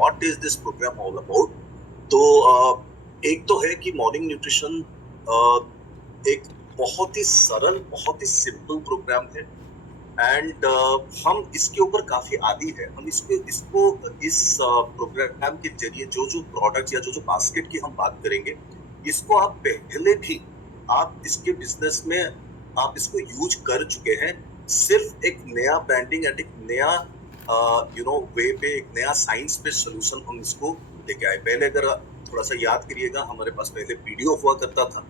What is this program all about. तो एक तो है कि मॉर्निंग न्यूट्रिशन एक बहुत ही सरल, बहुत ही सिंपल प्रोग्राम है। एंड हम इसके ऊपर काफी आदी है। हम इसको इस प्रोग्राम के जरिए जो जो प्रोडक्ट्स या जो जो बास्केट की हम बात करेंगे, इसको आप पहले भी आप इसके बिजनेस में आप इसको यूज कर चुके हैं। सिर्फ एक नया ब्रांडिंग एंड एक नया वे पे, एक नया साइंस पे सोल्यूशन हम इसको लेके आए। पहले अगर थोड़ा सा याद करिएगा, हमारे पास पहले पीडीओ हुआ करता था।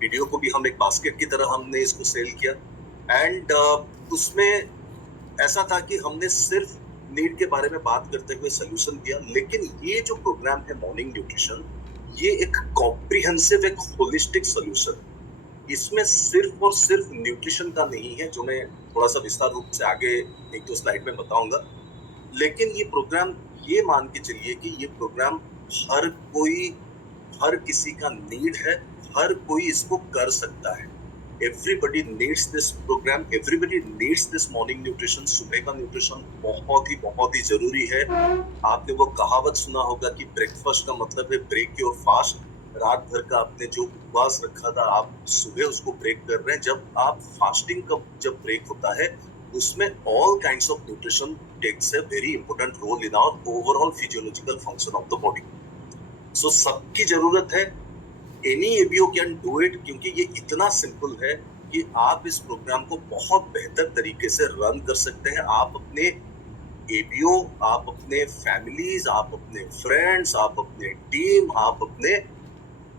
पीडीओ को भी हम एक बास्केट की तरह हमने इसको सेल किया। एंड उसमें ऐसा था कि हमने सिर्फ नीड के बारे में बात करते हुए सोल्यूशन दिया। लेकिन ये जो प्रोग्राम है मॉर्निंग न्यूट्रिशन, ये एक कॉम्प्रिहेंसिव, एक होलिस्टिक सोल्यूशन। इसमें सिर्फ और सिर्फ न्यूट्रिशन का नहीं है, जो मैं थोड़ा सा विस्तार रूप से आगे एक दो स्लाइड में बताऊंगा। लेकिन ये प्रोग्राम, ये मान के चलिए कि ये प्रोग्राम हर कोई, हर किसी का नीड है, हर कोई इसको कर सकता है। Everybody needs this program, everybody needs this morning nutrition. सुबह का न्यूट्रिशन बहुत ही जरूरी है। आपने वो कहावत सुना होगा कि ब्रेकफास्ट का मतलब है ब्रेक योर फास्ट। रात भर का आपने जो उपवास रखा था, आप सुबह उसको ब्रेक कर रहे हैं। जब आप फास्टिंग का जब ब्रेक होता है, उसमें all kinds of nutrition takes a very important role in our overall physiological function of the body. So सबकी जरूरत है। Anybody can do it, क्योंकि ये इतना सिंपल है कि आप इस प्रोग्राम को बहुत बेहतर तरीके से रन कर सकते हैं। आप अपने एबीओ, आप अपने फैमिलीज, आप अपने फ्रेंड्स, आप अपने टीम, आप अपने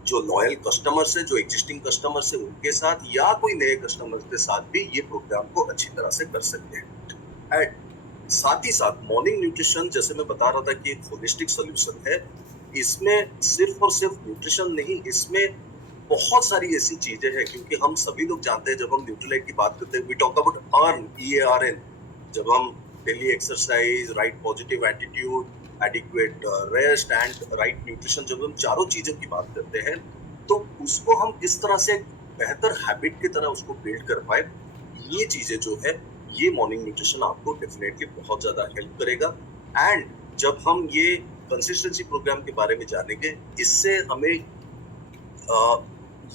जो लॉयल कस्टमर्स है, जो एग्जिस्टिंग कस्टमर्स है, उनके साथ या कोई नए कस्टमर्स के साथ भी ये प्रोग्राम को अच्छी तरह से कर सकते हैं। एंड साथ ही साथ मॉर्निंग न्यूट्रिशन, जैसे मैं बता रहा था कि एक होलिस्टिक सोल्यूशन है। इसमें सिर्फ और सिर्फ न्यूट्रिशन नहीं, इसमें बहुत सारी ऐसी चीजें हैं। क्योंकि हम सभी लोग जानते हैं, जब हम न्यूट्रीलाइट की बात करते हैं, we talk about earn, EARN। जब हम daily exercise, right positive attitude, adequate rest and right nutrition, जब हम चारों चीजों की बात करते हैं, तो उसको हम किस तरह से बेहतर हैबिट की तरह उसको बिल्ड कर पाए, ये चीजें जो है, ये मॉर्निंग न्यूट्रिशन आपको डेफिनेटली बहुत ज्यादा हेल्प करेगा। एंड जब हम ये कंसिस्टेंसी प्रोग्राम के बारे में जानेंगे, इससे हमें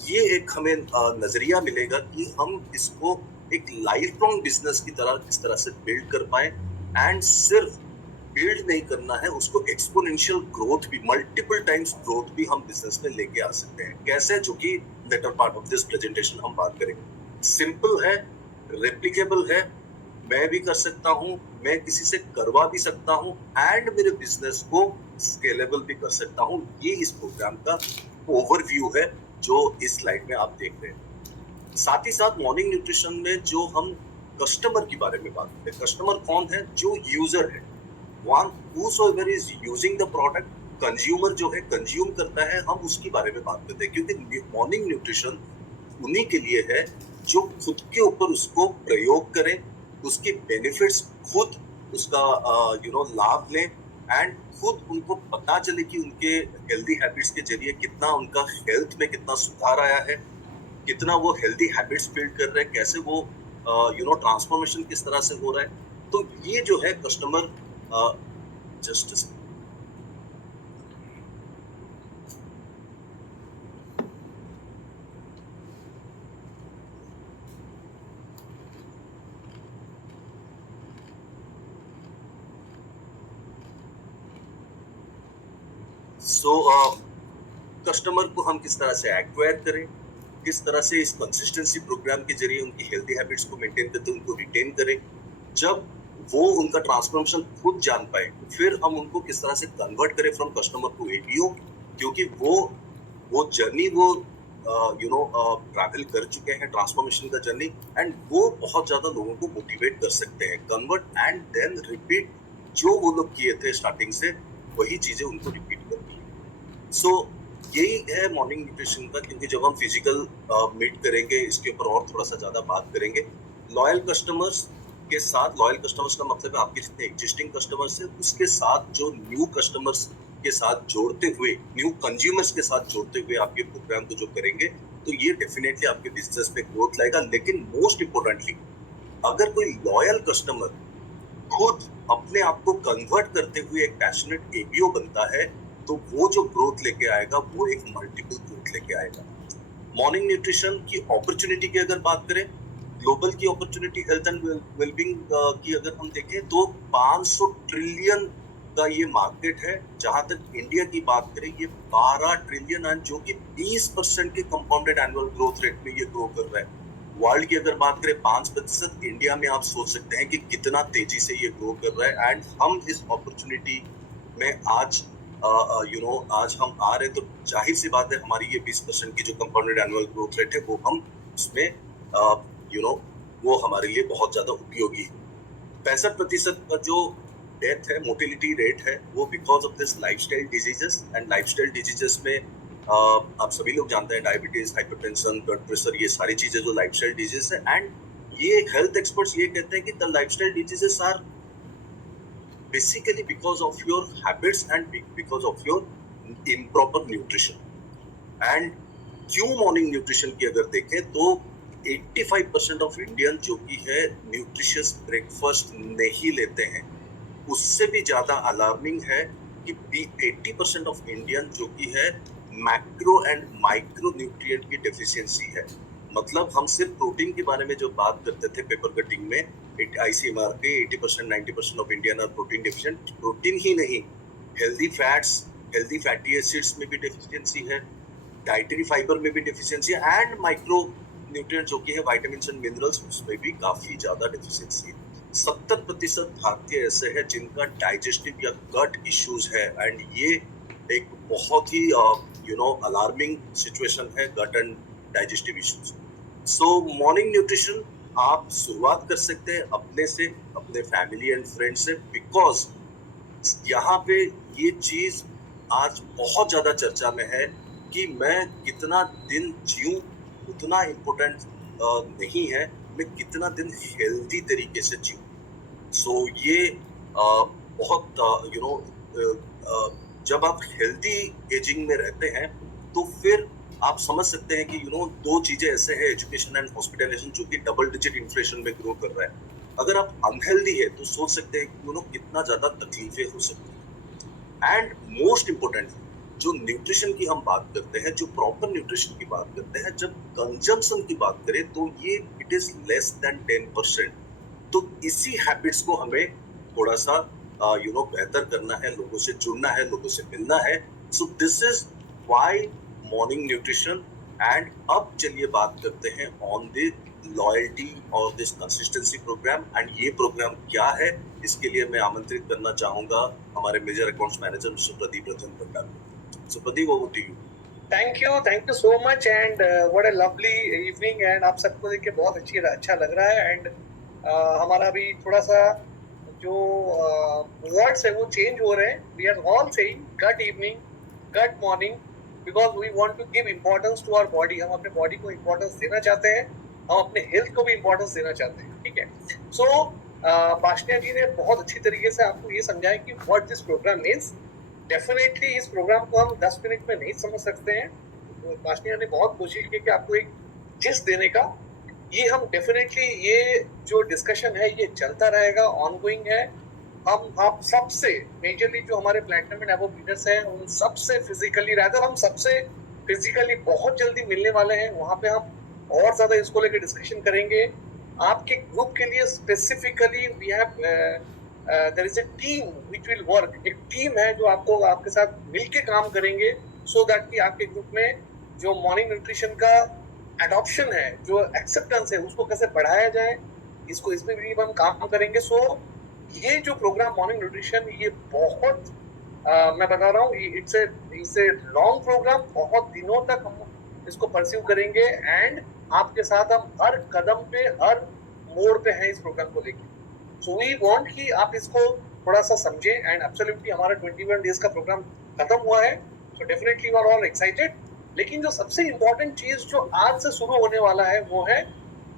ये एक हमें नजरिया मिलेगा कि हम इसको एक लाइफ लॉन्ग बिजनेस की तरह किस तरह से बिल्ड कर पाए। एंड सिर्फ बिल्ड नहीं करना है, उसको एक्सपोनेंशियल ग्रोथ भी, मल्टीपल टाइम्स ग्रोथ भी हम बिजनेस में लेके आ सकते हैं। कैसे, जो कि later part of this presentation हम बात करेंगे। सिंपल है, रेप्लिकेबल है, मैं भी कर सकता हूँ, मैं किसी से करवा भी सकता हूँ, एंड मेरे बिजनेस को स्केलेबल भी कर सकता हूँ। ये इस प्रोग्राम का ओवरव्यू है जो इस स्लाइड में आप देख रहे हैं। साथ ही साथ मॉर्निंग न्यूट्रिशन में जो हम कस्टमर के बारे में बात करते हैं, कस्टमर कौन है? जो यूजर है, one whosoever is using the product, consumer जो है कंज्यूम करता है, हम उसके बारे में बात करते हैं। क्योंकि मॉर्निंग न्यूट्रिशन उन्हीं के लिए है जो खुद के ऊपर उसको प्रयोग करें, उसके बेनिफिट्स खुद उसका लाभ लें, एंड खुद उनको पता चले कि उनके हेल्दी हैबिट्स के जरिए कितना उनका हेल्थ में कितना सुधार आया है, कितना वो हेल्दी हैबिट्स बिल्ड कर रहे हैं, कैसे वो ट्रांसफॉर्मेशन किस तरह से हो रहा है। तो ये जो है कस्टमर, जस्ट सो कस्टमर को हम किस तरह से एक्वायर करें, किस तरह से इस कंसिस्टेंसी प्रोग्राम के जरिए उनकी हेल्दी हैबिट्स को मेंटेन करते उनको रिटेन करें। जब वो उनका ट्रांसफॉर्मेशन खुद जान पाए, फिर हम उनको किस तरह से कन्वर्ट करें फ्रॉम कस्टमर टू एबीओ। क्योंकि वो जर्नी वो ट्रैवल कर चुके हैं, ट्रांसफॉर्मेशन का जर्नी, एंड वो बहुत ज्यादा लोगों को मोटिवेट कर सकते हैं। कन्वर्ट एंड देन रिपीट, जो वो लोग किए थे स्टार्टिंग से, वही चीजें उनको रिपीट करनी है। सो यही है मॉर्निंग न्यूट्रिशन का। क्योंकि जब हम फिजिकल मीट करेंगे, इसके ऊपर और थोड़ा सा ज्यादा बात करेंगे। लॉयल कस्टमर्स के साथ, लॉयल कस्टमर्स का मतलब है आपके जितने एग्जिस्टिंग कस्टमर्स है, उसके साथ जो न्यू कस्टमर्स के साथ जोड़ते हुए, न्यू कंज्यूमर्स के साथ जोड़ते हुए आप ये प्रोग्राम को जो करेंगे, तो ये डेफिनेटली आपके बिजनेस में ग्रोथ लाएगा। लेकिन मोस्ट इंपोर्टेंटली, अगर कोई लॉयल कस्टमर खुद अपने आप को कन्वर्ट करते हुए एक पैशनेट एबीओ बनता है, तो वो जो ग्रोथ लेके आएगा वो एक मल्टीपल ग्रोथ लेके आएगा। मॉर्निंग न्यूट्रिशन की अपॉर्चुनिटी की अगर बात करें, ग्लोबल की अपॉर्चुनिटी हेल्थ एंड वेलबींग की अगर हम देखें तो 500 ट्रिलियन का ये मार्केट है। जहां तक इंडिया की बात करें, ये 12 ट्रिलियन है, जो कि 20% के कंपाउंडेड एनुअल ग्रोथ रेट में ये ग्रो कर रहा है। वर्ल्ड की अगर बात करें 5%, इंडिया में आप सोच सकते हैं कि कितना तेजी से ये ग्रो कर रहा है। एंड हम इस अपॉर्चुनिटी में आज आज हम आ रहे, तो जाहिर सी बात है हमारी ये 20% की जो कंपाउंडेड एनुअल ग्रोथ रेट है वो हम उसमें वो हमारे लिए बहुत ज्यादा उपयोगी है। 65% का जो डेथ है, मोर्टेलिटी रेट है, वो because of this lifestyle diseases. And lifestyle diseases में आप सभी लोग जानते हैं डायबिटीज, हाइपरटेंशन, ब्लड प्रेशर, ये सारी चीजें जो लाइफस्टाइल डिजीज है। एंड ये हेल्थ एक्सपर्ट्स ये कहते हैं कि the lifestyle diseases are basically because of your habits and because of your improper nutrition. And क्यों मॉर्निंग न्यूट्रिशन की अगर देखें तो 85% ऑफ इंडियन जो कि है न्यूट्रिशियस ब्रेकफास्ट नहीं लेते हैं। उससे भी ज्यादा अलार्मिंग है कि 80% ऑफ इंडियन जो कि है मैक्रो एंड माइक्रो न्यूट्रिएंट की डेफिशिएंसी है। मतलब हम सिर्फ प्रोटीन के बारे में जो बात करते थे पेपर कटिंग में, ICMR के 80% 90% of Indian are protein deficient. Protein ही नहीं, healthy fats, healthy fatty acids में भी डेफिशिएंसी है, डाइटरी फाइबर में भी डेफिशिएंसी है, एंड माइक्रो न्यूट्रिएंट जो कि है विटामिन्स एंड मिनरल्स, उसमें भी काफी ज्यादा डेफिशिएंसी है। 70% भारतीय ऐसे हैं जिनका डाइजेस्टिव या गट इश्यूज है। एंड ये एक बहुत ही अलार्मिंग सिचुएशन है, gut and digestive issues. So morning nutrition आप शुरुआत कर सकते हैं अपने से, अपने फैमिली एंड फ्रेंड से, बिकॉज यहाँ पे ये चीज आज बहुत ज्यादा चर्चा में है कि मैं कितना दिन जीऊं उतना इम्पोर्टेंट नहीं है, मैं कितना दिन हेल्दी तरीके से जीऊं। सो ये बहुत जब आप हेल्दी एजिंग में रहते हैं तो फिर आप समझ सकते हैं कि दो चीजें ऐसे हैं, एजुकेशन एंड हॉस्पिटलाइजेशन, जो कि डबल डिजिट इन्फ्लेशन में ग्रो कर रहा है। अगर आप अनहेल्दी है तो सोच सकते हैं कि कितना ज्यादा तकलीफें हो सकती हैं। एंड मोस्ट इम्पोर्टेंट, जो न्यूट्रिशन की हम बात करते हैं, जो प्रॉपर न्यूट्रिशन की बात करते हैं, जब कंजम्पशन की बात करें तो ये इट इज लेस देन 10%। तो इसी हैबिट्स को हमें थोड़ा सा बेहतर करना है, लोगों से जुड़ना है, लोगों से मिलना है। So this is why morning nutrition. And अब चलिए बात करते हैं ऑन द लॉयल्टी और दिस कंसिस्टेंसी प्रोग्राम। एंड ये प्रोग्राम क्या है, इसके लिए मैं आमंत्रित करना चाहूंगा हमारे major accounts manager mister Pradeep Ratan Bhandar को। So Pradeep, over to you. Thank you so much and what a lovely evening. And आप सबको देख के बहुत अच्छा लग रहा है। एंड हमारा अभी थोड़ा सा जो वर्ड्स है वो चेंज हो रहे हैं। We are all saying good evening, good morning, because we want to give importance to our body. हम अपने बॉडी को इम्पोर्टेंस देना चाहते हैं, हम अपने हेल्थ को भी इम्पोर्टेंस देना चाहते हैं। ठीक है। सो पाशनिया जी ने बहुत अच्छी तरीके से आपको ये समझाया कि what this program means. Definitely इस प्रोग्राम को हम 10 मिनट में नहीं समझ सकते हैं। तो पाशनिया ने बहुत कोशिश की कि आपको एक जिस्ट देने का। ये हम डेफिनेटली, ये जो डिस्कशन है ये चलता रहेगा, ऑनगोइंग है। हम आप सबसे मेजरली जो हमारे प्लैटिनम एंड अबव लीडर्स हैं उन सबसे फिजिकली, रादर हम सबसे फिजिकली बहुत जल्दी मिलने वाले हैं। वहां पे हम और ज्यादा इसको लेकर डिस्कशन करेंगे। आपके ग्रुप के लिए specifically we have there is a team which will work. एक टीम है जो आपको आपके साथ मिलके काम करेंगे, सो दैट कि आपके ग्रुप में जो मॉर्निंग न्यूट्रिशन का एडॉप्शन है, जो एक्सेप्टेंस है, उसको कैसे बढ़ाया जाए, इसमें भी हम काम करेंगे। सो ये जो प्रोग्राम मॉर्निंग न्यूट्रिशन, ये बहुत मैं बता रहा हूँ, इट्स ए लॉन्ग प्रोग्राम। बहुत दिनों तक हम इसको परस्यू करेंगे एंड आपके साथ हम हर कदम पे, हर मोड़ पे हैं इस प्रोग्राम को लेकर। सो वी वांट कि आप इसको थोड़ा सा समझें। एंड एब्सोल्युटली हमारा 21 डेज का प्रोग्राम खत्म हुआ है, so definitely we are all excited. लेकिन जो सबसे इम्पोर्टेंट चीज जो आज से शुरू होने वाला है वो है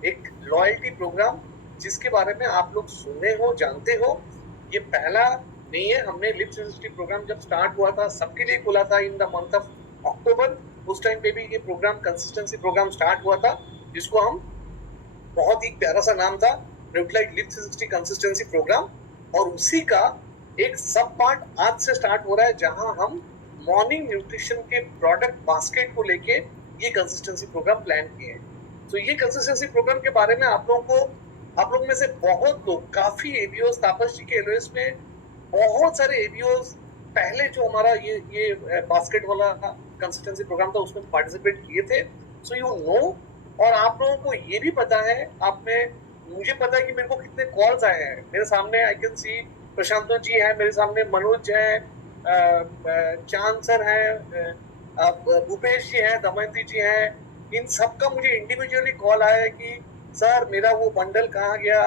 एक लॉयल्टी प्रोग्राम, जिसके बारे में आप लोग सुने हो, जानते हो। ये पहला नहीं है। हमने लिप 360 प्रोग्राम जब स्टार्ट हुआ था सबके लिए खोला था in the month of October. उस टाइम पे भी ये प्रोग्राम कंसिस्टेंसी प्रोग्राम स्टार्ट हुआ था, जिसको हम बहुत ही प्यारा सा नाम था, न्यूट्रीलाइट लिप 360 कंसिस्टेंसी प्रोग्राम। और उसी का एक सब पार्ट आज से स्टार्ट हो रहा है, जहां हम मॉर्निंग न्यूट्रिशन के प्रोडक्ट बास्केट को लेके ये कंसिस्टेंसी प्रोग्राम प्लान किए हैं। तो ये कंसिस्टेंसी प्रोग्राम के बारे में आप लोगों में से बहुत लोग, काफी एबीओस, तापस जी के एलओएस में बहुत सारे एबीओस पहले जो हमारा ये बास्केट वाला कंसिस्टेंसी प्रोग्राम था उसमें पार्टिसिपेट किए थे। सो यू नो, और आप लोगों को ये भी पता है, मुझे पता है कि मेरे को कितने कॉल्स आए हैं। मेरे सामने I can see Prashant ji है, मेरे सामने मनोज है, चांद सर है, भूपेश जी है, दमयंती जी है। इन सबका मुझे इंडिविजुअली कॉल आया है कि सर मेरा वो बंडल कहाँ गया,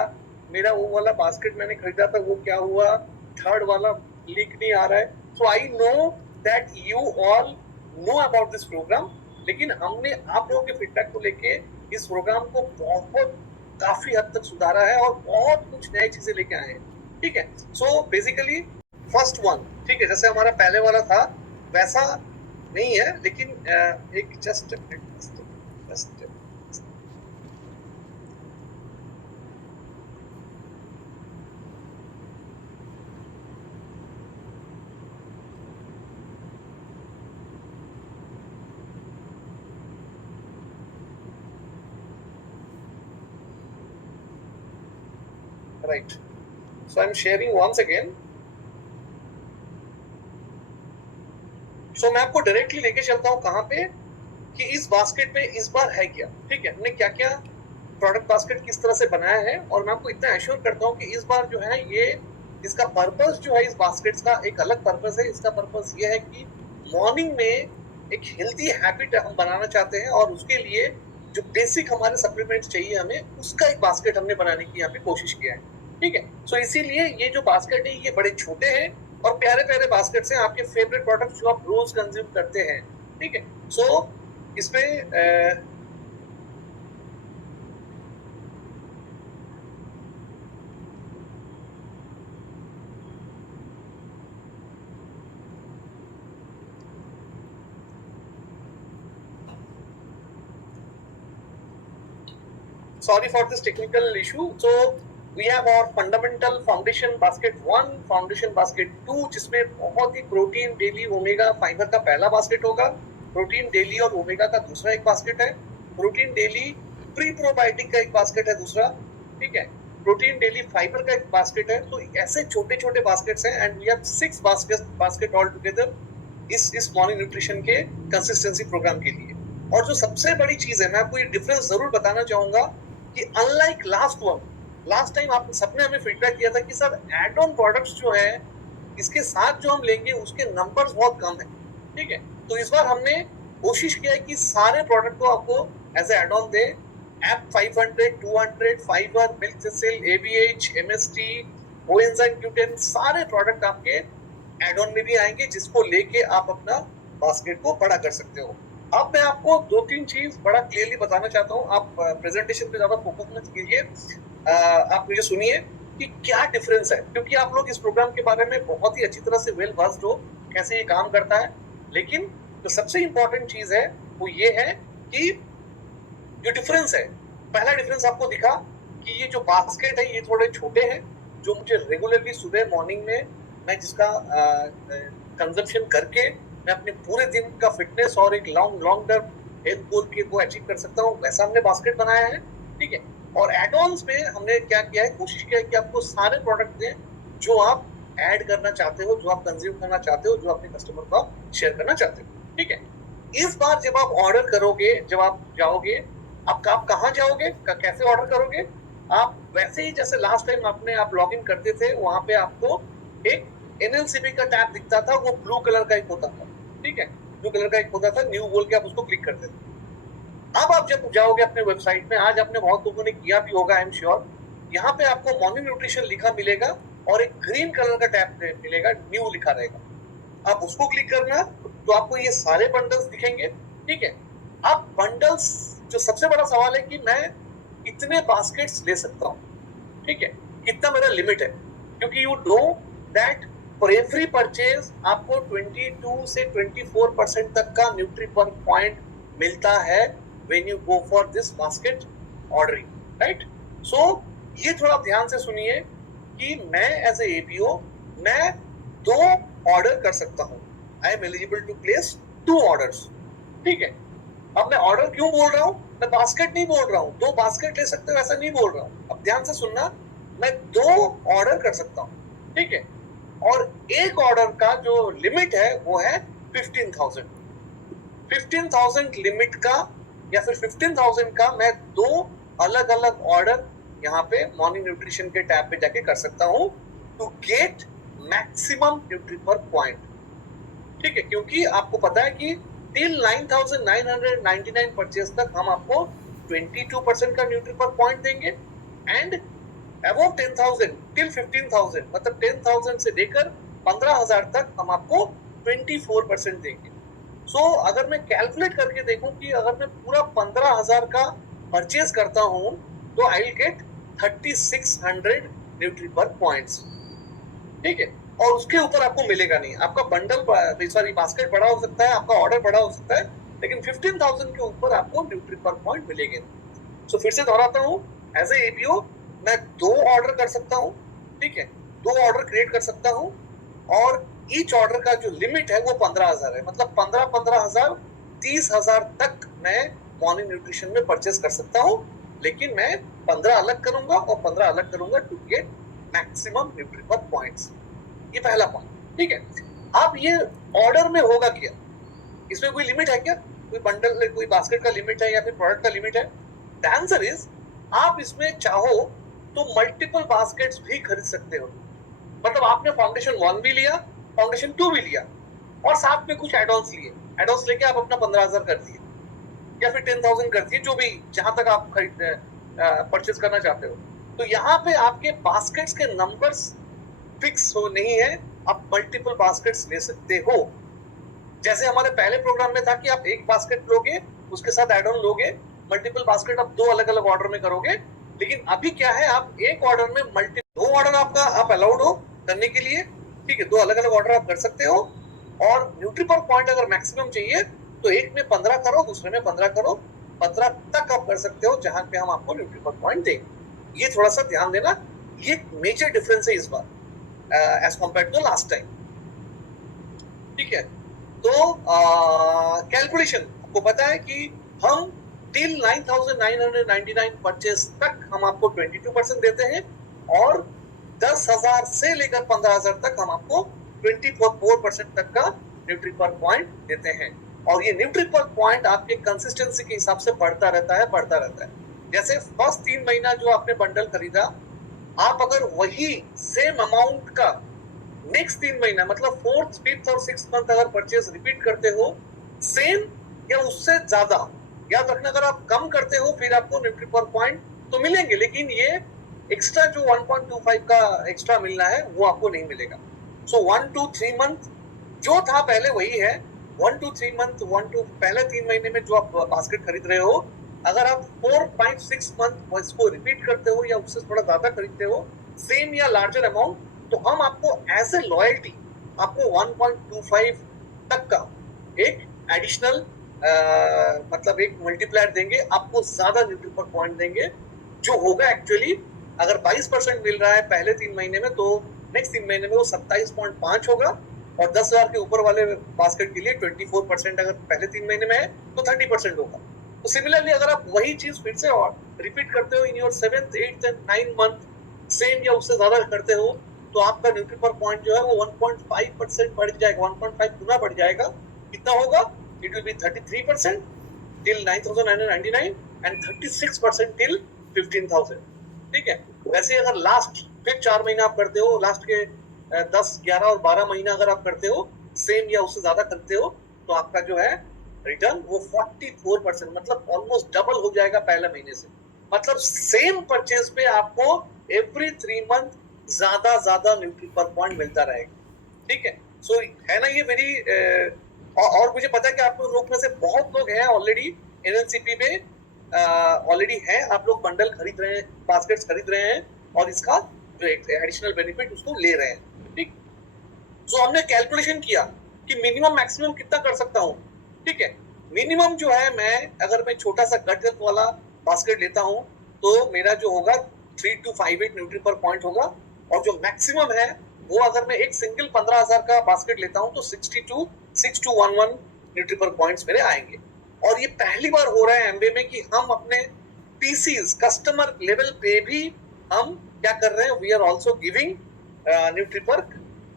मेरा वो वाला बास्केट मैंने खरीदा था वो क्या हुआ, थर्ड वाला लीक नहीं आ रहा है। So I know that you all know about this program, लेकिन हमने आप लोगों के फीडबैक को लेके इस प्रोग्राम को बहुत काफी हद तक सुधारा है और बहुत कुछ नई चीजें लेके आए हैं। ठीक है, सो बेसिकली फर्स्ट वन, ठीक है, जैसे हमारा पहले वाला था वैसा नहीं है, लेकिन एक just right, so I am sharing once again. So मैं आपको डायरेक्टली लेके चलता हूँ कहाँ पे, कि इस बास्केट में इस बार है क्या। ठीक है, हमने क्या क्या प्रोडक्ट बास्केट किस तरह से बनाया है, और मैं आपको इतना एश्योर करता हूँ कि इस बार जो है ये, इसका पर्पस जो है इस बास्केट्स का एक अलग पर्पस है। इसका पर्पस ये है कि मॉर्निंग में एक हेल्थी हैबिट हम बनाना चाहते हैं, और उसके लिए जो बेसिक हमारे सप्लीमेंट्स चाहिए हमें, उसका एक बास्केट हमने बनाने की यहाँ पे कोशिश किया है। ठीक है, सो इसीलिए ये जो बास्केट है ये बड़े छोटे हैं और प्यारे प्यारे बास्केट्स हैं, आपके फेवरेट प्रोडक्ट्स जो आप रोज कंज्यूम करते हैं। ठीक है, सो इसमें sorry for this technical issue. So we have our fundamental foundation basket 1, foundation basket 2, जिसमें बहुत ही प्रोटीन, डेली, ओमेगा, फाइबर का पहला बास्केट होगा। प्रोटीन, डेली और ओमेगा का दूसरा एक बास्केट है। प्रोटीन, डेली, प्री प्रोबायोटिक का एक बास्केट है दूसरा। ठीक है, प्रोटीन, डेली, फाइबर का एक बास्केट है। तो ऐसे छोटे छोटे बास्केट्स हैं, and we have 6 basket all together इस मॉर्निंग न्यूट्रिशन के कंसिस्टेंसी प्रोग्राम के लिए। और जो सबसे बड़ी चीज है, मैं आपको ये डिफरेंस जरूर बताना चाहूंगा कि अनलाइक लास्ट टाइम आप सबने हमें फीडबैक किया था कि सर एड ऑन प्रोडक्ट्स जो है इसके साथ जो हम लेंगे उसके नंबर्स बहुत कम है। ठीक है, तो इस बार हमने कोशिश किया है कि सारे प्रोडक्ट को आपको एज एड ऑन दे। एप 500, 200, फाइबर, मिल्क सिसिल, एबीएच, एमएसटी, कोएंजाइम Q10, सारे प्रोडक्ट आपके एड ऑन में भी आएंगे, जिसको लेके आप अपना बास्केट को बड़ा कर सकते हो। अब मैं आपको 2-3 चीज बड़ा क्लियरली बताना चाहता हूँ। आप प्रेजेंटेशन पे ज्यादा फोकस मत कीजिए, आप मुझे सुनिए कि क्या डिफरेंस है, क्योंकि आप लोग इस प्रोग्राम के बारे में बहुत ही अच्छी तरह से वेल वर्स्ड हो कैसे ये काम करता है। लेकिन जो सबसे इंपॉर्टेंट चीज है वो ये है कि जो डिफरेंस है, पहला डिफरेंस आपको दिखा कि ये जो बास्केट है ये थोड़े छोटे हैं, जो मुझे रेगुलरली सुबह मॉर्निंग में मैं जिसका कंजम्पशन करके मैं अपने पूरे दिन का फिटनेस और एक लॉन्ग टर्म हेल्थ गोल को अचीव कर सकता हूँ, वैसा हमने बास्केट बनाया है। ठीक है, और एड ऑन्स में हमने क्या किया है, कोशिश किया है कि आपको सारे प्रोडक्ट दें जो आप ऐड करना चाहते हो, जो आप कंज्यूम करना चाहते हो, जो अपने कस्टमर को आप शेयर करना चाहते हो। ठीक है, इस बार जब आप ऑर्डर करोगे, जब आप जाओगे, आप कहाँ जाओगे, कैसे ऑर्डर करोगे, आप वैसे ही जैसे लास्ट टाइम आप लॉग इन करते थे, वहां पे आपको एक एनएलसीबी का टैब दिखता था, वो ब्लू कलर का एक होता था। ठीक है, ब्लू कलर का एक होता था, न्यू बोल के आप उसको क्लिक करते थे। अब आप जब जाओगे अपने वेबसाइट में, आज आपने बहुत लोगों ने किया भी होगा, आई एम श्योर, यहाँ पे आपको मॉर्निंग न्यूट्रिशन लिखा मिलेगा और एक ग्रीन कलर का टैब मिलेगा, न्यू लिखा रहेगा। आप उसको क्लिक करना तो आपको ये सारे बंडल्स दिखेंगे। ठीक है, अब बंडल्स, जो सबसे बड़ा सवाल है कि मैं कितने बास्केट्स ले सकता हूँ। ठीक है, कितना मेरा लिमिट है, क्योंकि you know that for every purchase आपको 22 से 24% तक का न्यूट्री पर पॉइंट मिलता है when you go for this basket ordering. Right, so ये थोड़ा ध्यान से सुनिए कि मैं एज ए एपीओ मैं 2 ऑर्डर कर सकता हूँ। I am eligible to place 2 orders. ठीक है, अब मैं ऑर्डर क्यों बोल रहा हूँ, मैं बास्केट नहीं बोल रहा हूँ, 2 बास्केट ले सकते हो ऐसा नहीं बोल रहा हूँ। अब ध्यान से सुनना, मैं 2 ऑर्डर कर सकता हूँ। ठीक है, और एक ऑर्डर का जो लिमिट है वो है 15,000। 15,000 लिमिट का या फिर 15,000 का मैं 2 अलग अलग ऑर्डर यहाँ पे मॉर्निंग न्यूट्रिशन के टैब पे जाके कर सकता हूँ टू गेट मैक्सिमम न्यूट्री पर पॉइंट। ठीक है, क्योंकि आपको पता है कि टिल 9,999 परचेज तक हम आपको 22% का न्यूट्री पर पॉइंट देंगे एंड अबव 10,000 टिल 15,000 मतलब 10,000 से लेकर 15,000 तक हम आपको 24% देंगे। सो अगर मैं कैलकुलेट करके देखूं कि अगर मैं पूरा 15,000 का परचेज करता हूं तो आई विल गेट 3,600 न्यूट्री पर पॉइंट्स। ठीक है, और उसके ऊपर आपको मिलेगा नहीं। आपका बंडल सॉरी बास्केट बड़ा हो सकता है, आपका ऑर्डर बड़ा हो सकता है, लेकिन 15,000 के ऊपर आपको न्यूट्री पर पॉइंट मिलेंगे। सो फिर से दोहराता हूँ, एज ए एपीओ मैं 2 ऑर्डर कर सकता हूँ। ठीक है, 2 ऑर्डर क्रिएट कर सकता हूँ और ईच ऑर्डर का जो लिमिट है वो 15,000 है। मतलब 15,000 30,000 तक मैं मॉर्निंग न्यूट्रिशन में परचेस कर सकता हूँ, लेकिन मैं 15 अलग करूंगा और 15 अलग करूंगा टू गेट मैक्सिमम न्यूट्री पर पॉइंट्स। ये पहला पॉइंट। ठीक है, अब ये ऑर्डर में होगा क्या, इसमें कोई लिमिट है क्या, कोई बंडल कोई बास्केट का लिमिट है या फिर प्रोडक्ट का लिमिट है? द आंसर इज आप इसमें चाहो तो मल्टीपल बास्केट्स भी खरीद सकते हो। मतलब आपने फाउंडेशन 1 भी लिया, फाउंडेशन 2 भी लिया और साथ में कुछ एड-ऑन्स लिए, एड-ऑन्स लेके आप अपना 15,000 कर दिए या फिर 10,000 कर दिए, जो भी जहां तक आप खरीद परचेज करना चाहते हो। तो यहाँ पे आपके बास्केट्स के नंबर्स फिक्स हो नहीं है, आप मल्टीपल बास्केट्स ले सकते हो। जैसे हमारे पहले प्रोग्राम में था कि आप एक बास्केट लोगे, उसके साथ एड ऑन लोगे, मल्टीपल बास्केट आप 2 अलग अलग ऑर्डर में करोगे। लेकिन अभी क्या है, आप एक ऑर्डर में दो ऑर्डर आपका आप अलाउड हो करने के लिए। ठीक है, 2 अलग अलग ऑर्डर आप कर सकते हो और न्यूट्री पर पॉइंट अगर मैक्सिमम चाहिए तो एक में 15 करो, दूसरे में 15 करो, 15 तक आप कर सकते हो जहां पे हम आपको न्यूट्री पर पॉइंट देंगे। ये थोड़ा सा ध्यान देना, ये मेजर डिफरेंस है इस बार as compare to last time. ठीक है, तो कैलकुलेशन आपको पता है कि हम टिल 9,999 परचेस तक हम आपको 22% देते हैं और 10,000 से लेकर 15,000 तक हम आपको 24% तक का न्यूट्री पर पॉइंट देते हैं। और ये न्यूट्री पर पॉइंट आपके कंसिस्टेंसी के हिसाब से बढ़ता रहता है। जैसे फर्स्ट 3 महीना जो आपने बंडल खरीदा, आप अगर वही सेम अमाउंट का नेक्स्ट 3 महीना मतलब 4th, 5th और 6th मंथ अगर परचेज रिपीट करते हो सेम या उससे ज्यादा, याद रखना अगर आप कम करते हो फिर आपको न्यूट्री पर पॉइंट तो मिलेंगे, लेकिन ये एक्स्ट्रा जो 1.25 का एक्स्ट्रा मिलना है वो आपको नहीं मिलेगा। सो 1 to 3 मंथ जो था पहले वही है। 1 to 3 मंथ, 1 to पहले 3 महीने में जो आप बास्केट खरीद रहे हो, अगर आप 4, 5, 6 मंथ इसको रिपीट करते हो या उससे थोड़ा ज्यादा खरीदते हो सेम या लार्जर अमाउंट, तो हम आपको एज ए लॉयल्टी आपको 1.25 तक का एक एडिशनल मतलब एक मल्टीप्लायर देंगे, आपको ज्यादा न्यूट्री पर पॉइंट देंगे। जो होगा एक्चुअली अगर 22% मिल रहा है पहले 3 महीने में, तो नेक्स्ट 3 महीने में वो 27.5 होगा और 10,000 के ऊपर वाले बास्केट के लिए 24% अगर पहले 3 महीने में है तो 30% होगा। तो सिमिलरली अगर आप वही चीज फिर से और रिपीट करते हो in your 7th, 8th and 9th month same या उससे ज्यादा करते हो, तो आपका न्यूट्री पर पॉइंट जो है वो 1.5% बढ़ जाएगा, 1.5 गुना बढ़ जाएगा। कितना होगा? It will be 33% till 9,999 and 36% till 15,000। ठीक है, वैसे अगर लास्ट फिर 4 महीना आप करते हो, लास्ट के 10, 11 और 12 महीना अगर आप करते हो सेम या उससे ज्यादा करते हो, तो आपका जो है रिटर्न वो 44% मतलब ऑलमोस्ट डबल हो जाएगा पहले महीने से। मतलब सेम परचेज पे आपको एवरी 3 मंथ ज्यादा न्यूट्री पर पॉइंट मिलता रहेगा। ठीक है, सो है ना ये वेरी और मुझे पता है कि आप लोग में से बहुत लोग हैं ऑलरेडी एनएनसीपी में ऑलरेडी हैं, आप लोग बंडल खरीद रहे हैं, बास्केट्स खरीद रहे हैं और इसका जो एडिशनल बेनिफिट उसको ले रहे हैं। ठीक, सो हमने कैलकुलेशन किया कि मिनिमम मैक्सिमम कितना कर सकता हूँ। ठीक है, मिनिमम जो है मैं अगर मैं छोटा सा गट हेल्थ वाला बास्केट लेता हूँ तो मेरा जो होगा 3 to 5 न्यूट्री पर पॉइंट होगा और जो मैक्सिमम है वो अगर मैं एक सिंगल 15,000 का बास्केट लेता हूँ तो 62,611 न्यूट्री पर पॉइंट्स मेरे आएंगे। और ये पहली बार हो रहा है एमवे में कि हम अपने पीसीज कस्टमर लेवल पे भी हम क्या कर रहे हैं, we are also giving nutri पर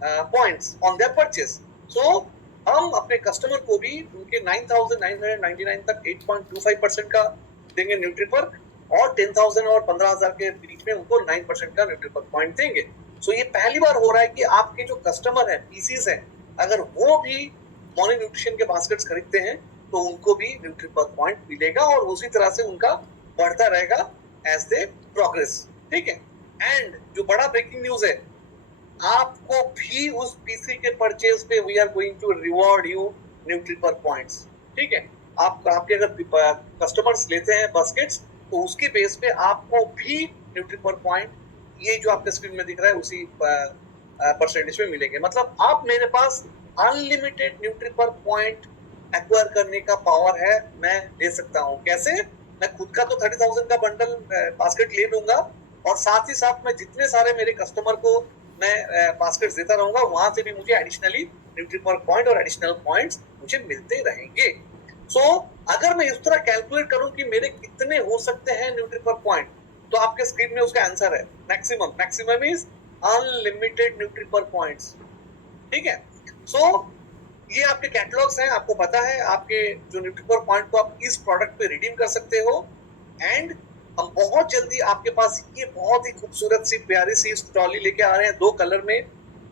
points on their purchase. So हम अपने कस्टमर को भी उनके 9,999 तक 8.25% का देंगे न्यूट्री पर, और 10,000 और 15,000 के बीच में उनको 9% का न्यूट्री पर पॉइंट देंगे। सो ये पहली बार हो रहा है कि आपके जो कस्टमर है, पीसीज है, अगर वो भी मॉर्निंग न्यूट्रिशन के बास्केट्स खरीदते हैं तो उनको भी न्यूट्री पर पॉइंट मिलेगा और उसी तरह से उनका बढ़ता रहेगा एज दे प्रोग्रेस। ठीक है। एंड जो बड़ा ब्रेकिंग न्यूज है, आपको भी उस पीसी के परचेज पे we are going to reward you nutri पर पॉइंट्स। ठीक है। आपके अगर कस्टमर्स लेते हैं बास्केट्स तो उसके बेस पे आपको भी न्यूट्री पर पॉइंट, ये जो आपके स्क्रीन में दिख रहा है उसी परसेंटेज में मिलेंगे। मतलब आप मेरे पास अनलिमिटेड न्यूट्री पर पॉइंट एक्वायर करने का पावर है, मैं दे सकता हूँ। कैसे? मैं खुद का तो 30,000 का बंडल बास्केट ले लूंगा और साथ ही साथ मैं जितने सारे मेरे कस्टमर को मैं बास्केट देता रहूंगा, वहां से भी मुझे एडिशनली न्यूट्री पर पॉइंट और एडिशनल पॉइंट्स मुझे मिलते रहेंगे। सो अगर मैं इस तरह कैलकुलेट करूं कि मेरे कितने हो सकते हैं न्यूट्री पर पॉइंट, तो आपके स्क्रीन में उसका आंसर है maximum. Maximum is unlimited nutri पर पॉइंट्स। ठीक है। सो ये आपके कैटलॉग्स हैं, आपको पता है आपके जो न्यूट्री पर पॉइंट को आप इस प्रोडक्ट पे रिडीम कर सकते हो। एंड हम बहुत जल्दी आपके पास ये बहुत ही खूबसूरत सी प्यारी सी ट्रॉली लेके आ रहे हैं 2 कलर में,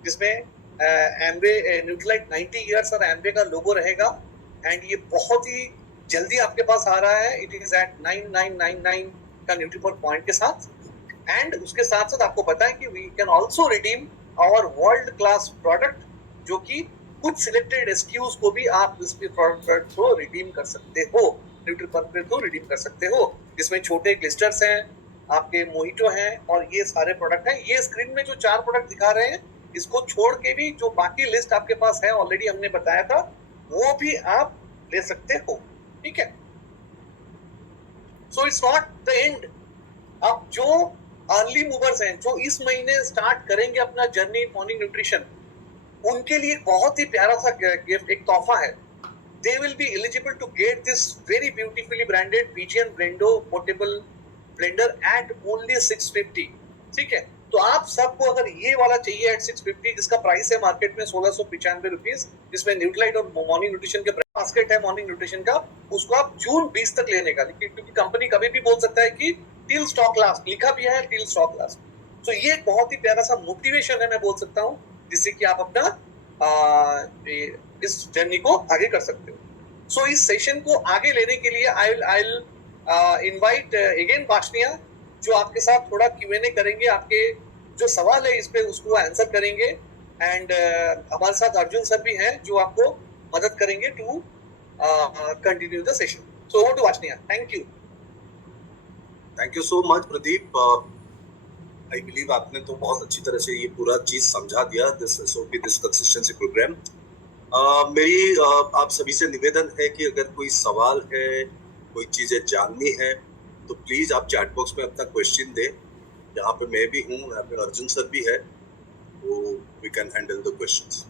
जिसमें एम्बे न्यूट्रीलाइट 90 इयर्स और एम्बे का लोगो रहेगा। एंड ये बहुत ही जल्दी आपके पास आ रहा है। इट इज एट 9999 का न्यूट्री पर पॉइंट के साथ। एंड उसके साथ साथ आपको पता है कि we can also redeem our world class product, जो कि कुछ सिलेक्टेड एसक्यूज को भी आप इस प्रोडक्ट को रिडीम कर सकते हो, न्यूट्री पर पे तो रिडीम कर सकते हो, जिसमें छोटे ग्लिस्टर्स हैं, आपके मोहिटो हैं और ये सारे प्रोडक्ट हैं। ये स्क्रीन में जो 4 प्रोडक्ट दिखा रहे हैं, इसको छोड़ के भी जो बाकी लिस्ट आपके पास है, ऑलरेडी हमने बताया था, वो भी आप ले सकते हो। ठीक है। So it's not the end. अब जो अर्ली मूवर्स हैं, जो इस महीने स्टार्ट करेंगे अपना जर्नी मॉर्निंग न्यूट्रिशन, उनके लिए बहुत ही प्यारा सा गिफ्ट, एक तोहफा है। They will be eligible to get this very beautifully branded PGN Blendo portable blender at only 650। ठीक है। तो आप सबको अगर ये वाला चाहिए at 650, जिसका प्राइस है मार्केट में 1695 रुपीज, जिसमें न्यूट्रीलाइट और मॉर्निंग न्यूट्रिशन के बास्केट है मॉर्निंग न्यूट्रिशन का, उसको आप जून 20 तक लेने का, क्योंकि कंपनी कभी भी बोल सकता है कि टिल स्टॉक लास्ट, लिखा भी है टिल स्टॉक लास्ट। तो ये बहुत ही प्यारा सा मोटिवेशन है, मैं बोल सकता हूँ, जिससे कि आप अपना इस जर्नी को आगे कर सकते हो। सो इस सेशन को आगे लेने के लिए आई विल इनवाइट अगेन बाशनिया, जो आपके साथ थोड़ा Q&A करेंगे, आपके जो सवाल है इस पे उसको आंसर करेंगे। एंड हमारे साथ अर्जुन सर भी हैं जो आपको मदद करेंगे to continue the session. So over to Bashania. Thank you. Thank you so much Pradeep. I believe आपने तो बहुत अच्छी तरह से ये पूरा चीज समझा दिया, this SOP, this consistency programme. मेरी आप सभी से निवेदन है कि अगर कोई सवाल है, कोई चीजें जाननी है, तो प्लीज आप चैट बॉक्स में अपना क्वेश्चन दें। यहाँ पे मैं भी हूँ, यहाँ पे अर्जुन सर भी है, तो we can handle the questions.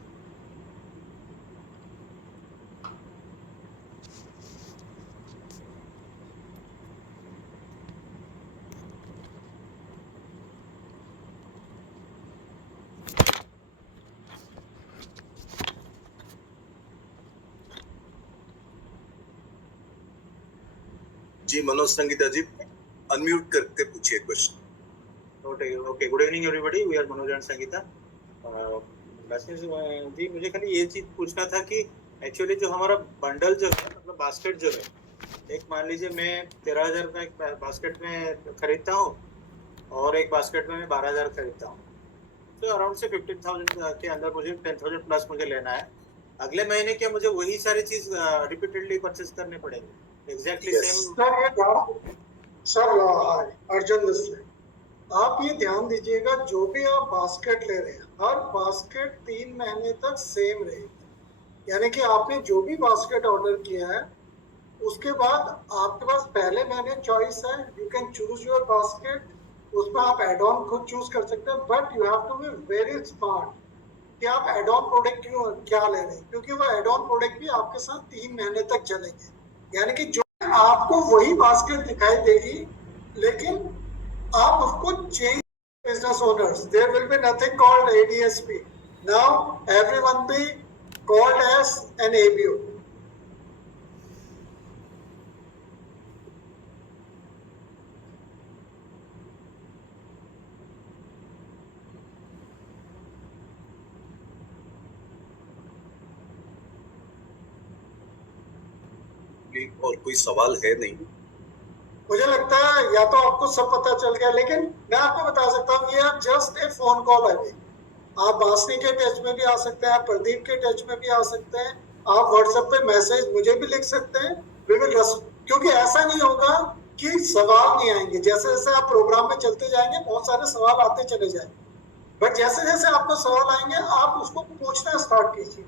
जी मनोज संगीता जी, अनम्यूट करके पूछिए question. Okay, good evening everybody. We are Manoj and Sangeeta. जी मुझे खाली ये चीज पूछना था कि एक्चुअली जो हमारा बंडल जो है, मतलब बास्केट जो है, एक मान लीजिए मैं 13,000 का एक बास्केट में खरीदता हूँ और एक बास्केट में मैं 12,000 खरीदता हूँ, तो अराउंड से 15,000 के अंदर मुझे 10,000 प्लस मुझे लेना है। अगले महीने क्या मुझे वही सारी चीज रिपीटेडली परचेज करने पड़ेंगे? Exactly same. सर अर्जुन मिश्र, आप ये ध्यान दीजिएगा, जो भी आप बास्केट ले रहे हैं, हर बास्केट 3 महीने तक सेम रहेगी। यानी कि आपने जो भी बास्केट ऑर्डर किया है, उसके बाद आपके पास पहले महीने चॉइस है, you can choose your basket, उसमें आप एड ऑन खुद चूज कर सकते हैं, but you have to be very smart कि आप एड ऑन प्रोडक्ट क्या ले रहे हैं, क्योंकि वो एड ऑन प्रोडक्ट भी आपके साथ 3 महीने तक चलेंगे। यानी कि जो आपको वही बास्केट दिखाई देगी, लेकिन आप उसको change business owners. There will be nothing called ADSP. Now everyone be called as an ABO. और कोई सवाल है नहीं। मुझे लगता है या तो आपको सब पता चल गया, लेकिन मैं आपको बता सकता हूँ, ये आप जस्ट ए फोन कॉल है। आप बासनी के टच में भी आ सकते हैं, आप प्रदीप के टच में भी आ सकते हैं, आप व्हाट्सएप पे मैसेज मुझे भी लिख सकते हैं। वी विल, क्योंकि ऐसा नहीं होगा कि सवाल नहीं आएंगे। जैसे जैसे आप प्रोग्राम में चलते जाएंगे बहुत सारे सवाल आते चले जाएंगे, बट जैसे जैसे आपको सवाल आएंगे आप उसको पूछना स्टार्ट कीजिए।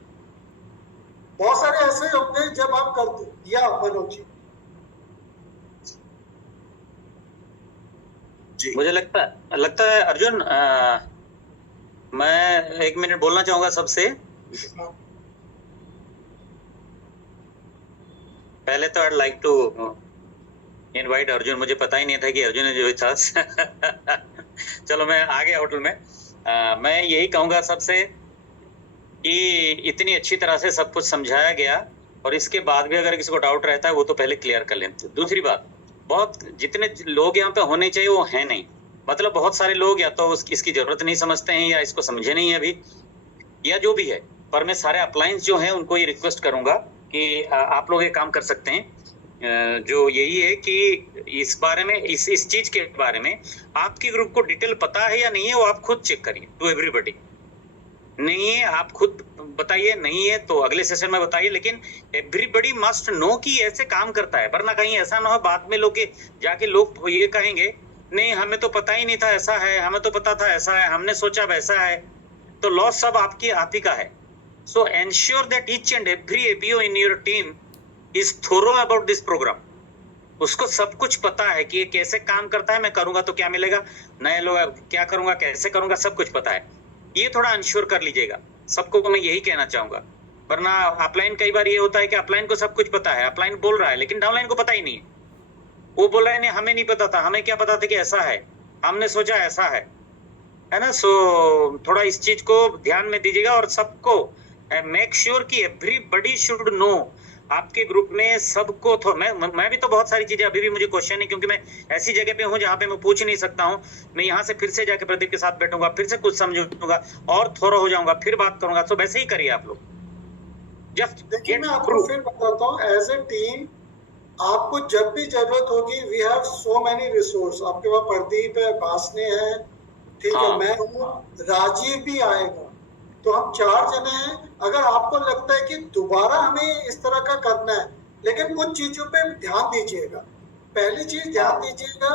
बहुत सारे ऐसे होंगे जब आप करते या मनोज जी। मुझे लगता है अर्जुन, मैं 1 मिनट बोलना चाहूंगा सबसे। पहले तो I'd like to invite Arjun. मुझे पता ही नहीं था कि अर्जुन है जो था। चलो मैं आ गया होटल में। मैं यही कहूंगा सबसे कि इतनी अच्छी तरह से सब कुछ समझाया गया, और इसके बाद भी अगर किसी को डाउट रहता है वो तो पहले क्लियर कर लें। दूसरी बात, बहुत जितने लोग यहाँ पे होने चाहिए वो है नहीं। मतलब बहुत सारे लोग या तो इसकी जरूरत नहीं समझते हैं या इसको समझे नहीं है अभी, या जो भी है। पर मैं सारे अप्लायंस जो हैं उनको ये रिक्वेस्ट करूंगा कि आप लोग ये काम कर सकते हैं, जो यही है कि इस बारे में, इस चीज के बारे में आपकी ग्रुप को डिटेल पता है या नहीं है वो आप खुद चेक करिए। टू एवरीबॉडी, नहीं है आप खुद बताइए, नहीं है तो अगले सेशन में बताइए, लेकिन एवरीबॉडी मस्ट नो कि ऐसे काम करता है। वरना कहीं ऐसा ना हो बाद में लोग जाके लोग ये कहेंगे नहीं हमें तो पता ही नहीं था ऐसा है, हमें तो पता था ऐसा है, हमने सोचा वैसा है, तो लॉस सब आप ही का है। So ensure that each and every APO in your team is thorough about this programme. उसको सब कुछ पता है कि ये कैसे काम करता है, मैं करूंगा तो क्या मिलेगा, नए लोग क्या करूंगा, कैसे करूंगा, सब कुछ पता है। ये थोड़ा इंश्योर कर लीजिएगा, सबको मैं यही कहना चाहूंगा। वरना अपलाइन कई बार ये होता है कि अपलाइन को सब कुछ पता है, अपलाइन बोल रहा है लेकिन डाउनलाइन को पता ही नहीं है। वो बोल रहा है नहीं हमें नहीं पता था, हमें क्या पता था कि ऐसा है, हमने सोचा ऐसा है ना। सो थोड़ा इस चीज को ध्यान में दीजिएगा, और सबको मेक श्योर कि एवरीबॉडी शुड नो। आपके ग्रुप में सबको तो मैं भी तो बहुत सारी चीजें अभी भी मुझे क्वेश्चन है, क्योंकि मैं ऐसी जगह पे हूँ जहाँ पे मैं पूछ नहीं सकता हूँ। मैं यहाँ से फिर से जाके प्रदीप के साथ बैठूंगा, फिर से कुछ समझूंगा और थोड़ा हो जाऊंगा, फिर बात करूंगा। तो वैसे ही करिए आप लोग। जस्ट देखिए मैं आपको फिर बताता हूँ, एज ए टीम आपको जब भी जरूरत होगी, we have so many resource. आपके पास प्रदीप है, भासने है, ठीक है, मैं हूँ, राजीव भी आएगा, तो हम 4 जने हैं। अगर आपको लगता है कि दोबारा हमें इस तरह का करना है, लेकिन कुछ चीजों पे ध्यान दीजिएगा। पहली चीज ध्यान दीजिएगा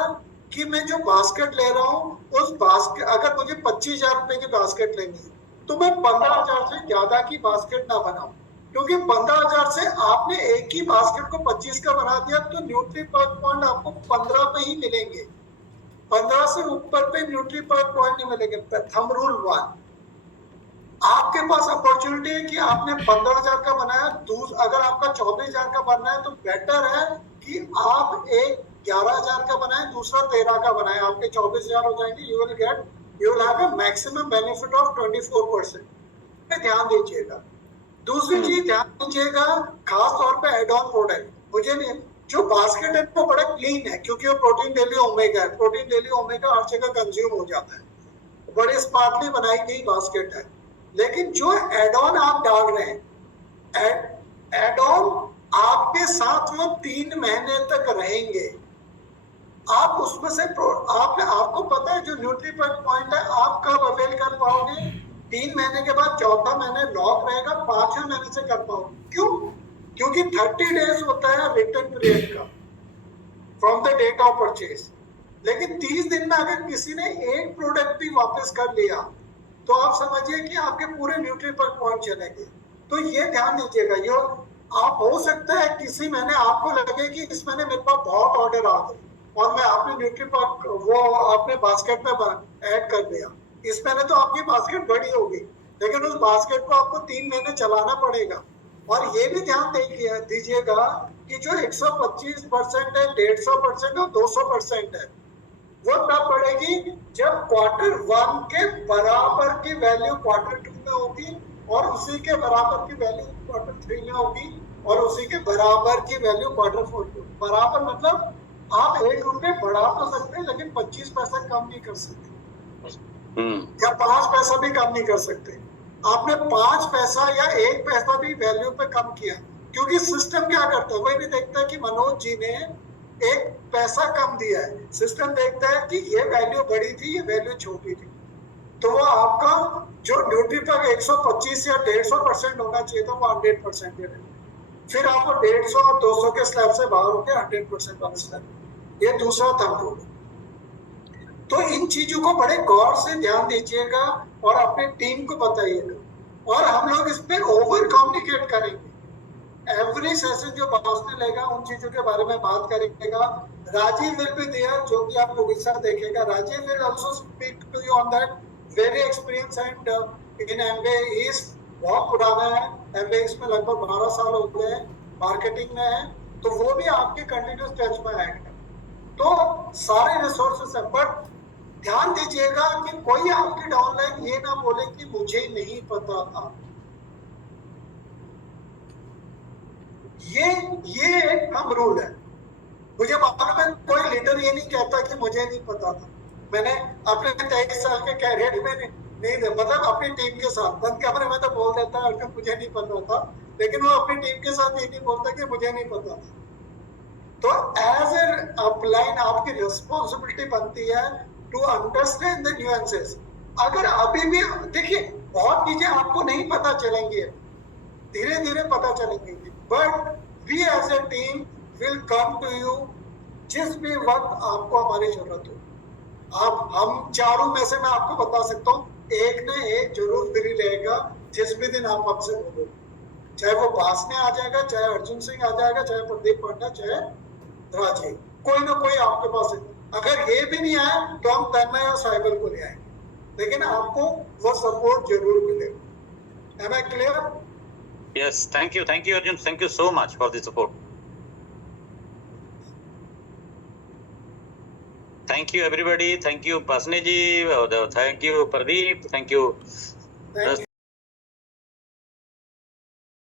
कि मैं जो बास्केट ले रहा हूँ, उस बास्केट, अगर मुझे 25,000 रुपए की बास्केट लेनी है तो मैं 15,000 से ज्यादा की बास्केट ना बनाऊं, क्योंकि 15,000 से आपने एक ही बास्केट को 25 का बना दिया तो न्यूट्री पर पॉइंट आपको 15 पे ही मिलेंगे। 15 से ऊपर पे न्यूट्री पर पॉइंट नहीं मिलेंगे। थंब रूल 1, आपके पास अपॉर्चुनिटी है कि आपने 15,000 का बनाया, अगर आपका 24,000 का बनना है तो बेटर है कि आप एक 11,000 का बनाए, दूसरा 13 का बनाए, आपके 24,000 हो जाएंगे। You will have a maximum benefit of 24%। पे ध्यान दीजिएगा। दूसरी चीज ध्यान दीजिएगा, खास तौर पे एड ऑन प्रोडक्ट। मुझे नहीं, जो बास्केट है वो बड़ा क्लीन है, क्योंकि वो प्रोटीन डेली ओमेगा है। प्रोटीन डेली ओमेगा हर जगह कंज्यूम हो जाता है, बड़े स्मार्टली बनाई गई बास्केट है। लेकिन जो एड ऑन आप डाल रहे हैं, एड ऑन आपके साथ वो 3 महीने तक रहेंगे। आप उसमें से आपको पता है जो न्यूट्री पॉइंट है आप कब अवेल कर पाओगे? 3 महीने के बाद, चौथा महीने लॉक रहेगा, 5वें महीने से कर पाओगे। क्यों? क्योंकि 30 डेज होता है रिटर्न पीरियड का from the date of purchase. लेकिन 30 दिन में अगर किसी ने एक प्रोडक्ट भी वापस कर लिया तो आप समझिए कि आपके पूरे न्यूट्री पर पॉइंट चलेंगे। तो ये ध्यान दीजिएगा। ये आप हो सकता है किसी महीने आपको लगे कि इस महीने मेरे पास बहुत ऑर्डर आ गए, और मैं आपने न्यूट्रीपॉक वो आपने बास्केट में ऐड कर दिया, इस महीने तो आपकी बास्केट बड़ी होगी, लेकिन उस बास्केट को आपको 3 महीने चलाना पड़ेगा। और ये भी ध्यान दीजिएगा कि जो 125% है, 150% और 200% है, वो तब बढ़ेगी जब क्वार्टर 1 के बराबर की वैल्यू क्वार्टर 2 में होगी, और उसी के बराबर की वैल्यू क्वार्टर 3 में होगी, और उसी के बराबर की वैल्यू क्वार्टर 4 में। बराबर मतलब आप 1 रुपये बढ़ा तो सकते हैं, लेकिन 25 पैसा कम नहीं कर सकते, या 5 पैसा भी कम नहीं कर सकते। आपने 5 पैसा या 1 पैसा भी वैल्यू पे कम किया, क्योंकि सिस्टम क्या करता है, वही नहीं देखता कि मनोज जी ने 1 पैसा कम दिया है, सिस्टम देखता है कि ये वैल्यू बड़ी थी, ये वैल्यू छोटी थी, तो वो आपका जो ड्यूटी पर 125 या 150% होना चाहिए था, वो 100% दे देगा। फिर आपको 150 और 200 के स्लैब से बाहर होकर 100% वाले स्लैब। ये दूसरा थंब रूल। तो इन चीजों को बड़े गौर से ध्यान दीजिएगा और अपनी टीम को बताइएगा, और हम लोग इस पे ओवर कम्युनिकेट करेंगे। एवरी सेशन जो बॉस ने लेगा उन चीजों के बारे में बात करेगा। राजीव विल बी देयर, जो कि आपको विसा देखेगा। Rajiv will also speak to you on that. Very experience and in MBA east, बहुत पुराना है एमबीए ईस्ट में, लगभग 12 साल हो गए, मार्केटिंग में है, तो वो भी आपके कंटिन्यूस टच में आएगा। तो सारे रिसोर्सेस है, बट ध्यान दीजिएगा कि कोई आपकी डाउनलाइन ये ना बोले कि मुझे नहीं पता था। ये एक हम रूल है। मुझे मालूम है कोई लीडर ये नहीं कहता कि मुझे नहीं पता था। मैंने अपने 23 साल के कैरियर में नहीं मतलब अपनी टीम के साथ बंद कमरे में तो बोल देता है कि मुझे नहीं पता था, लेकिन वो अपनी टीम के साथ ये नहीं बोलता कि मुझे नहीं पता था। तो एज ए अपलाइन आपकी रिस्पॉन्सिबिलिटी बनती है टू अंडरस्टैंड द न्यूएंसेस। अगर अभी भी देखिए बहुत चीजें आपको नहीं पता चलेंगी, धीरे धीरे पता चलेंगी, but we as a team will come to you जिस भी वक्त आपको हमारी जरूरत हो। आप हम चारों में से मैं आपको बता सकता हूँ, एक न एक जरूर फ्री रहेगा जिस भी दिन आप हमसे बोलोगे, चाहे वो बास में आ जाएगा, चाहे अर्जुन सिंह आ जाएगा, चाहे प्रदीप पांडा, चाहे राजीव, कोई ना कोई आपके पास है। अगर ये भी नहीं आए तो हम तन्मय और साइबर को ले आएंगे, लेकिन आपको वो सपोर्ट जरूर मिलेगा। Am I clear? Yes, thank you Arjun, thank you so much for the support. Thank you everybody, thank you Pasne ji, thank you Pradeep, thank you Thank you.